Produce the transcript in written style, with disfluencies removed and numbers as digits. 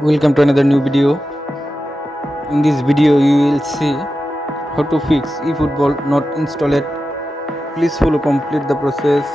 Welcome to another new video. In this video you will see how to fix eFootball not installed. Please follow complete the process.